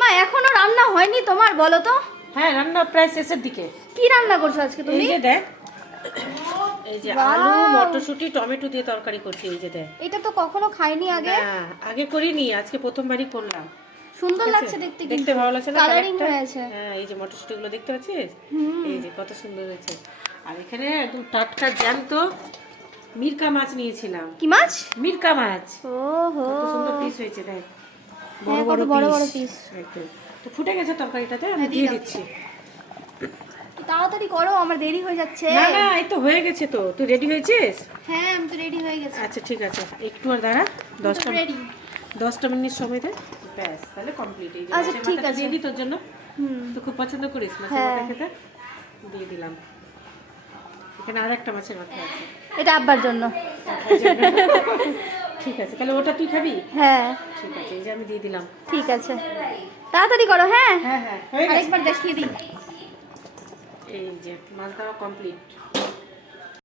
মা এখনো রান্না হয়নি তোমার, বলো তো? হ্যাঁ, রান্না প্রায় শেষের দিকে। কি রান্না করছো আজকে তুমি? এই যে দেখ, এই যে আলু মটরশুঁটি টমেটো দিয়ে তরকারি করছি। এই যে দেখ, এটা তো কখনো খাইনি আগে। হ্যাঁ আগে করিনি, আজকে প্রথমবারই করলাম। সুন্দর ঠিক আছে? লাগছে দেখতে, দেখতে ভালো লাগছে না? কালারিং কালারটা? হয়েছে। হ্যাঁ, এই যে মটরশুঁটি গুলো দেখতে পাচ্ছিস? এই যে কত সুন্দর হয়েছে। আর এখানে একদম টাটকা জ্যান্ত মিরকা মাছ নিয়েছিলাম। কি মাছ? মিরকা মাছ। ওহো, কত সুন্দর পিস হয়েছে দেখ, হ্যাঁ, কত বড় বড় পিস। একদম। তো ফুটে গেছে তরকারিটাতে, আমি দিয়ে দিচ্ছি। তাড়াতাড়ি করো, আমার দেরি হয়ে যাচ্ছে। না না, এই তো হয়ে গেছে। তো তুই রেডি হয়েছিস? হ্যাঁ, আমি তো রেডি হয়ে গেছি। আচ্ছা ঠিক আছে, একটু আর দাঁড়া। 10টা রেডি। 10টা মিনিট সময় দে, ব্যাস তাহলে কমপ্লিট। এই যে আচ্ছা, মাছের ঠিক মাথাটা আছে। দিয়ে দিই তোর জন্য। হুম। তুই খুব পছন্দ করিস মাছের হ্যাঁ। মাথা খেতে, দিয়ে দিলাম। এখানে আর একটা মাছের মাথা আছে। এটা আব্বার জন্য। ঠিক আছে, তাহলে ওটা তুই খাবি? হ্যাঁ, ঠিক আছে, এই যে আমি দিয়ে দিলাম। ঠিক আছে, তাড়াতাড়ি করো। হ্যাঁ, হ্যাঁ হ্যাঁ, হয়ে গেছে। আরেকবার দেখিয়ে দিই। এই যে মাছ দেওয়া কমপ্লিট।